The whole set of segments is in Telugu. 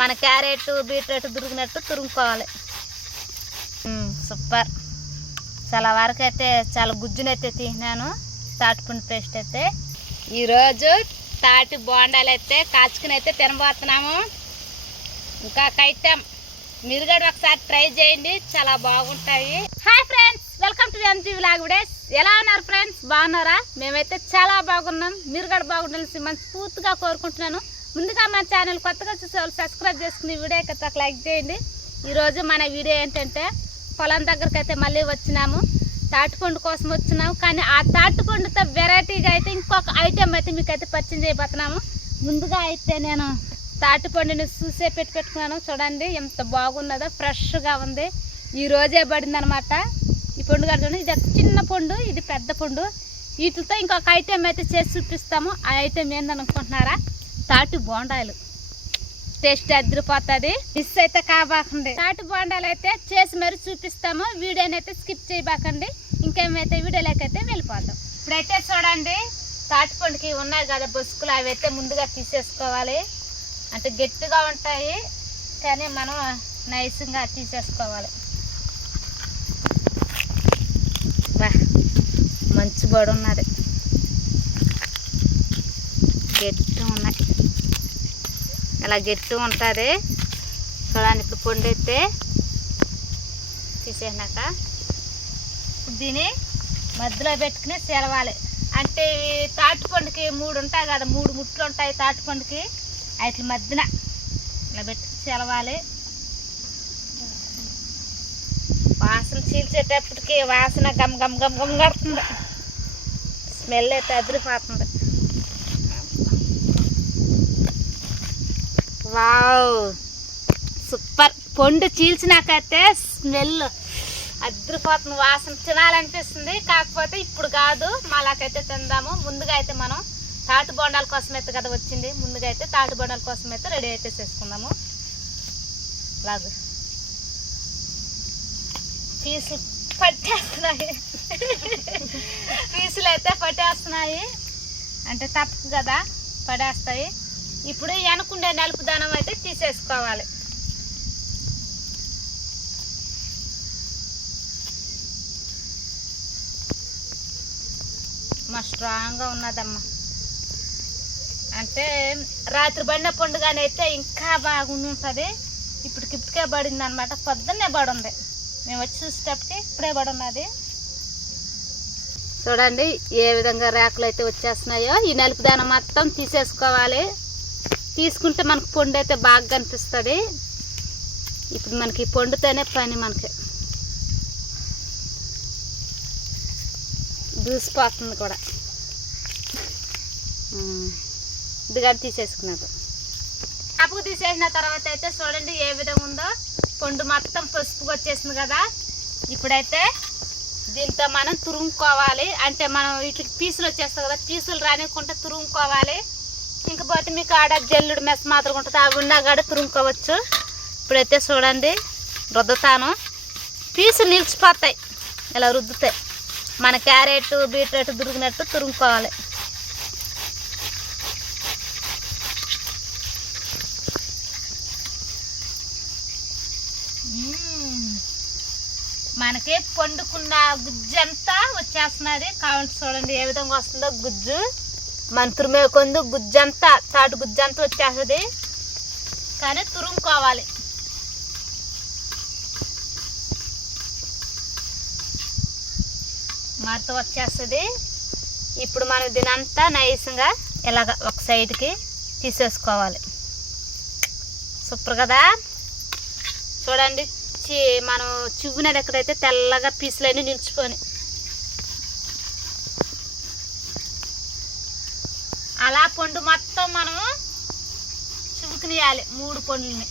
మన క్యారెట్ బీట్రూట్ దురిగినట్టు తురుముకోవాలి. సూపర్. చాలా వరకు అయితే చాలా గుజ్జునైతే తీసినాను తాటిపుండి పేస్ట్ అయితే. ఈరోజు తాటి బోండాలు అయితే కాచుకుని అయితే తినబోతున్నాము. ఇంకా కైటం మీరు కూడా ఒకసారి ట్రై చేయండి. చాలా బాగుంటాయి. Hi friends welcome to MG vlog ఎలా ఉన్నారు ఫ్రెండ్స్? బాగున్నారా? మేమైతే చాలా బాగున్నాం. మీరు కూడా బాగుండాలని మనస్ఫూర్తిగా కోరుకుంటున్నాను. ముందుగా మన ఛానల్ కొత్తగా చూసే వాళ్ళు సబ్స్క్రైబ్ చేసుకుని వీడియో అయితే లైక్ చేయండి. ఈరోజు మన వీడియో ఏంటంటే పొలం దగ్గరికి అయితే మళ్ళీ వచ్చినాము. తాటిపండు కోసం వచ్చినాము. కానీ ఆ తాటిపండుతో వెరైటీగా అయితే ఇంకొక ఐటెం అయితే మీకు అయితే పరిచయం చేయబోతున్నాము. ముందుగా అయితే నేను తాటిపండుని చూసే పెట్టి పెట్టుకున్నాను. చూడండి ఎంత బాగున్నదో ఫ్రెష్గా ఉంది. ఈ రోజే పడింది అనమాట ఈ పండు చూడండి ఇది చిన్న పండు ఇది పెద్ద పండు. వీటితో ఇంకొక ఐటెం అయితే చేసి చూపిస్తాము. ఆ ఐటెం ఏందనుకుంటున్నారా? తాటి బోండాలు. టేస్ట్ అదిరిపోతుంది. మిస్ అయితే కాబాకండి. తాటి బోండాలు అయితే చేసి మరి చూపిస్తాము. వీడియోని అయితే స్కిప్ చేయబాకండి. ఇంకేమైతే వీడియోలోకి అయితే వెళ్ళిపోతాం. ఇప్పుడైతే చూడండి తాటి పండుకి ఉన్నాయి కదా బొసుకులు. అవి అయితే ముందుగా తీసేసుకోవాలి. అంటే గట్టిగా ఉంటాయి కానీ మనం నైస్గా తీసేసుకోవాలి. బా మంచి బడి ఉన్నది గట్టి ఇలా గట్టి ఉంటుంది. చూడండి ఇప్పుడు తీసేసినాక దీన్ని మధ్యలో పెట్టుకుని సెలవాలి అంటే తాటిపండుకి మూడు ఉంటాయి కదా మూడు ముట్లు ఉంటాయి తాటిపండుకి. వాటి మధ్యన ఇలా పెట్టి సెలవాలి వాసన చీల్చేటప్పటికి వాసన గమ్ గమ్ గమ్ గమ్ కడుతుంది. స్మెల్ అయితే అదిరిపోతుంది. వావ్. సూపర్. పొండు చీల్చినాకైతే స్మెల్ అద్దరిపోతుంది వాసన తినాలనిపిస్తుంది. కాకపోతే ఇప్పుడు కాదు. మాలాకైతే తిందాము. ముందుగా అయితే మనం తాటి బొండాల కోసం అయితే కదా వచ్చింది. ముందుగా అయితే తాటి బొండాల కోసం అయితే రెడీ అయితే చేసుకుందాము. లాగు పీసులు పట్టేస్తున్నాయి. పీసులు అయితే పట్టేస్తున్నాయి. అంటే తప్పు కదా పడేస్తాయి. ఇప్పుడు వెనకుండే నలుపు దానం అయితే తీసేసుకోవాలి. మా స్ట్రాంగ్గా ఉన్నదమ్మా. అంటే రాత్రి బండ పండుగనైతే ఇంకా బాగుండి ఉంటుంది ఇప్పటికి ఇప్పటికే పడింది అనమాట పొద్దున్నే పడుంది. మేము వచ్చి చూసేటప్పటికి ఇప్పుడే పడున్నది. చూడండి ఏ విధంగా రేకులు అయితే వచ్చేస్తున్నాయో. ఈ నలుపు దానం మొత్తం తీసేసుకోవాలి. తీసుకుంటే మనకు పొండు అయితే బాగా కనిపిస్తుంది. ఇప్పుడు మనకి పొండుతోనే పని మనకి. దూసిపోతుంది కూడా. ఇదిగా తీసేసుకున్నాడు. కప్పుకు తీసేసిన తర్వాత అయితే చూడండి ఏ విధంగా ఉందో. పొండు మొత్తం పసుపుగా వచ్చేసింది కదా. ఇప్పుడైతే దీంతో మనం తురుముకోవాలి. అంటే మనం వీటికి పీసులు వచ్చేస్తాయి కదా పీసులు రానికుంటే తురుముకోవాలి. ఇంకపోతే మీకు ఆడ జల్లుడు మెస్ మాత్రం ఉంటుంది. అవి ఉన్నా కూడా తురుముకోవచ్చు. ఇప్పుడైతే చూడండి రుద్దుతాను. పీసు నిలిచిపోతాయి. ఇలా రుద్దుతాయి. మన క్యారెట్ బీట్రూట్ దురిగినట్టు తురుముకోవాలి. మనకి పండుకున్న గుజ్జు అంతా వచ్చేస్తున్నది. కావాలి చూడండి ఏ విధంగా వస్తుందో గుజ్జు. మన తురుమే కొందు గుజ్జంతా తాటి గుజ్జు అంతా వచ్చేస్తుంది. కానీ తురుముకోవాలి మరత వచ్చేస్తుంది. ఇప్పుడు మనం దీనంతా నైస్గా ఇలాగ ఒక సైడ్కి తీసేసుకోవాలి. సూపర్ కదా? చూడండి చి మనం చివ్వునది ఎక్కడైతే తెల్లగా పీసులన్నీ నిలిచిపోయి అలా పండు మొత్తం మనం చివుకునియాలి మూడు పండ్లని.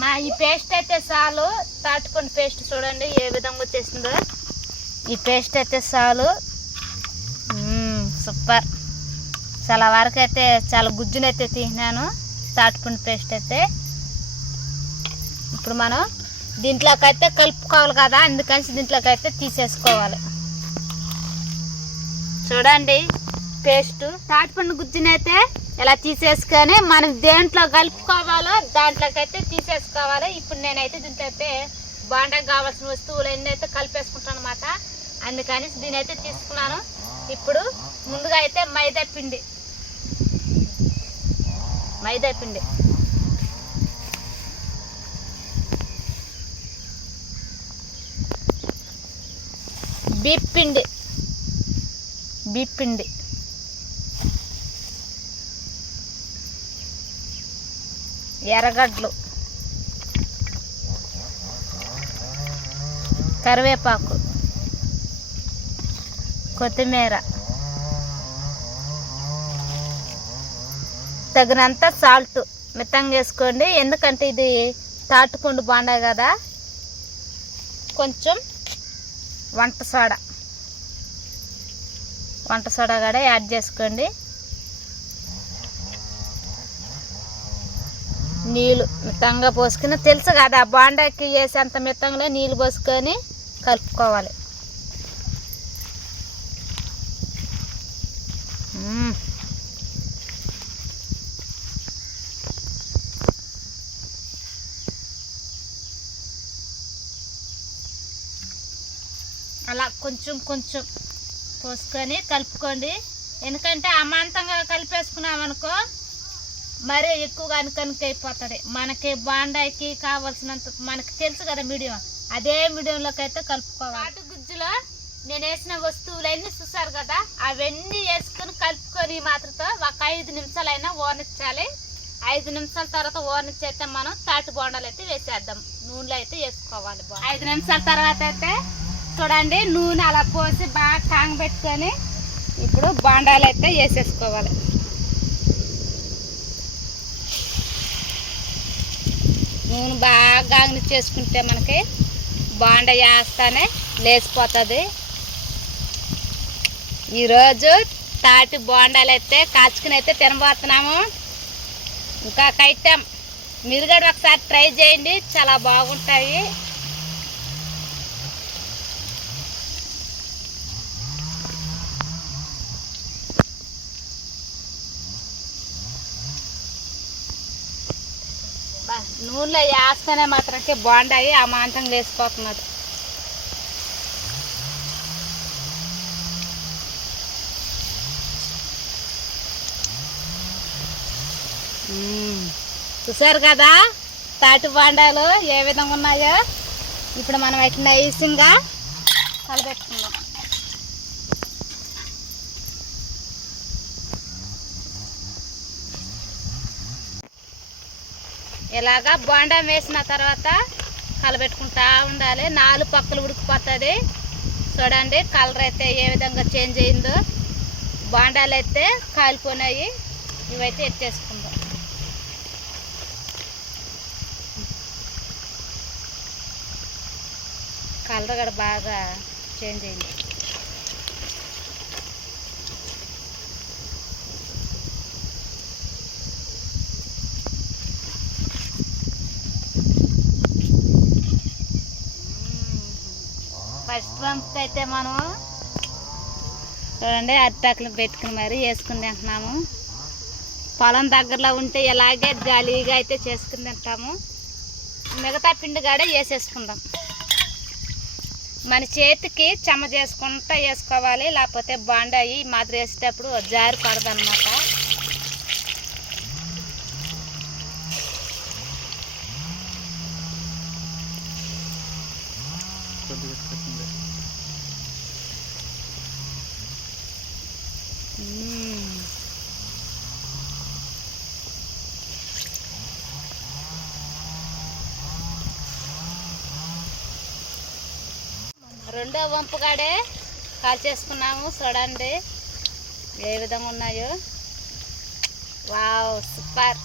మా ఈ పేస్ట్ అయితే చాలు. తాటిపండు పేస్ట్ చూడండి ఏ విధంగా వచ్చేసిందో. ఈ పేస్ట్ అయితే చాలు. సూపర్. చాలా వరకు అయితే చాలా గుజ్జునైతే తీసినాను తాటిపండు పేస్ట్ అయితే. ఇప్పుడు మనం దీంట్లోకైతే కలుపుకోవాలి కదా అందుకని దీంట్లోకి అయితే తీసేసుకోవాలి. చూడండి. పేస్ట్ తాటిపండు గుజ్జునైతే ఇలా తీసేసుకొని మనం దేంట్లో కలుపుకోవాలో దాంట్లోకి అయితే తీసేసుకోవాలి. ఇప్పుడు నేనైతే దీంట్లో అయితే బాండకు కావాల్సిన వస్తువులు అన్నీ అయితే కలిపేసుకుంటాను అనమాట అందుకని దీని అయితే తీసుకున్నాను. ఇప్పుడు ముందుగా అయితే మైదా పిండి. మైదా పిండి. బీప్ పిండి బీప్ పిండి ఎర్రగడ్డలు. కరివేపాకు. కొత్తిమీర. తగినంత సాల్ట్ మితంగా వేసుకోండి. ఎందుకంటే ఇది తాటుకుండు బాండా కదా. కొంచెం వంట సోడా. వంట సోడా కూడా యాడ్ చేసుకోండి. నీళ్ళు మితంగా పోసుకుని తెలుసు కదా బాండాకి వేసేంత మితంగా నీళ్ళు పోసుకొని కలుపుకోవాలి. అలా కొంచెం కొంచెం పోసుకొని కలుపుకోండి. ఎందుకంటే అమాంతంగా కలిపేసుకున్నాం అనుకో మరీ ఎక్కువగా అనుకనుక అయిపోతుంది మనకి బాండాయికి కావాల్సినంత మనకి తెలుసు కదా మీడియం. అదే మీడియంలోకి అయితే కలుపుకోవాలి. అటు గుజ్జులో నేను వేసిన వస్తువులన్నీ చూసారు కదా? అవన్నీ వేసుకొని కలుపుకొని మాత్రతో ఒక ఐదు నిమిషాలైనా ఓనిచ్చాలి. ఐదు నిమిషాల తర్వాత ఓనిచ్చి మనం తాటి బోండాలు అయితే వేసేద్దాం. నూనెలో అయితే వేసుకోవాలి ఐదు నిమిషాల తర్వాత అయితే చూడండి నూనె అలా పోసి బాగా కాంగబెట్టుకొని ఇప్పుడు బాండాలు అయితే వేసేసుకోవాలి. నూనె బాగా గాంగని చేసుకుంటే మనకి బాండ వేస్తానే లేచిపోతుంది. ఈరోజు తాటి బోండాలు అయితే కాచుకుని అయితే తినబోతున్నాము. ఇంకా కైటం. మీరు కూడా ఒకసారి ట్రై చేయండి. చాలా బాగుంటాయి. నూనెలో వేస్తేనే మాత్రమే బాగుంటాయి. ఆ మాంతం వేసిపోతున్నది చూసారు కదా? తాటి బాండాలు ఏ విధంగా ఉన్నాయో? ఇప్పుడు మనం వాటిని నైసింగా కలబెట్టుకుందాం ఇలాగా బోండా వేసిన తర్వాత కలబెట్టుకుంటా ఉండాలి. నాలుగు పక్కలు ఉడికిపోతుంది. చూడండి కలర్ అయితే ఏ విధంగా చేంజ్ అయిందో. బోండాలు అయితే కాలిపోయినాయి ఇవైతే ఎత్తేసుకుందాం. కలర్ కూడా బాగా చేంజ్ అయింది. ఫస్ట్ వంపకి అయితే మనం చూడండి అరిటాకులు పెట్టుకుని మరి వేసుకుని తింటున్నాము పొలం దగ్గరలో ఉంటే ఇలాగే జాలీగా అయితే చేసుకుని తింటాము. మిగతా పిండి కాడ వేసేసుకుందాం. మన చేతికి చెమ చేసుకుంటా వేసుకోవాలి లేకపోతే బాండాయి మాదిరి వేసేటప్పుడు జారి పడదన్నమాట రెండో రెండో వంపుగాడే కాల్ చేసుకున్నాము చూడండి. ఏ విధంగా ఉన్నాయో. Wow super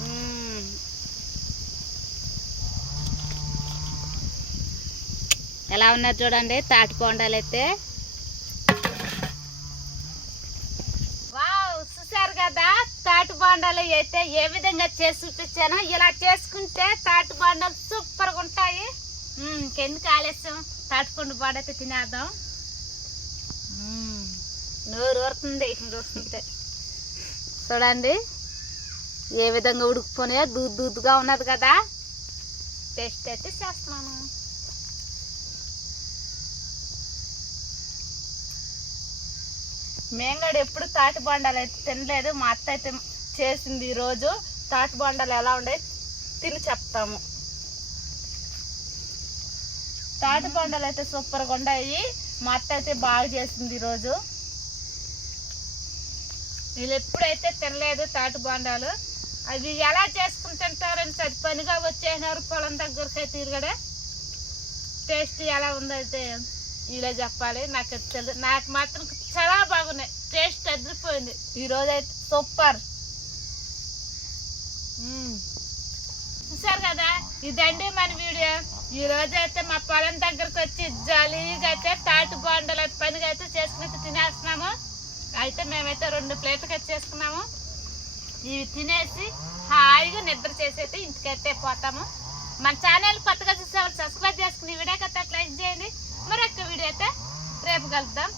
hmm. ఎలా ఉన్నారు చూడండి తాటి బొండాలు అయితే వావ్ చూసారు కదా తాటి బొండాలు అయితే ఏ విధంగా చేసి చూపించానో ఇలా చేసుకుంటే తాటి బొండాలు సూపర్గా ఉంటాయి. మ్మ్, ఇంకెందుకు ఆలస్యం? తాటిపండు అయితే తినేద్దాం. నోరు ఊరుతుంది చూస్తుంటే చూడండి ఏ విధంగా ఉడికిపోయినాయో దూద్ దూద్గా ఉన్నది కదా. టేస్ట్ అయితే చేస్తున్నాను. మేము కూడా ఎప్పుడు తాటి బొండాలు అయితే తినలేదు. మా అత్త అయితే చేసింది ఈరోజు. తాటి బొండాలు ఎలా ఉండే తిని చెప్తాము. తాటి బొండాలు అయితే సూపర్గా ఉన్నాయి మా అత్త అయితే బాగా చేసింది ఈరోజు. వీళ్ళు ఎప్పుడైతే తినలేదు తాటి బొండాలు అవి ఎలా చేసుకుని తింటారని సరి పనిగా వచ్చేసినారు పొలం దగ్గరికి అయితే తిరగడే టేస్ట్ ఎలా ఉందైతే ఇలా చెప్పాలి. నాకు అది తెలియదు. నాకు మాత్రం చాలా బాగున్నాయి. టేస్ట్ అదిరిపోయింది. ఈరోజు అయితే సూపర్. చూసారు కదా? ఇదండి మన వీడియో. ఈ రోజు అయితే మా పొలం దగ్గరకు వచ్చి జాలీగా అయితే తాటి బాండల పనిగా అయితే చేసుకుని అయితే తినేస్తున్నాము. అయితే మేమైతే రెండు ప్లేట్లకి అయితే చేసుకున్నాము. ఇవి తినేసి హాయిగా నిద్ర చేసి ఇంటికైతే పోతాము. మన ఛానల్ కొత్తగా చూసేవాళ్ళు సబ్స్క్రైబ్ చేసుకుని ఈ వీడియోకి అయితే లైక్ చేయండి. మరొక వీడియో అయితే రేపు కలుద్దాం.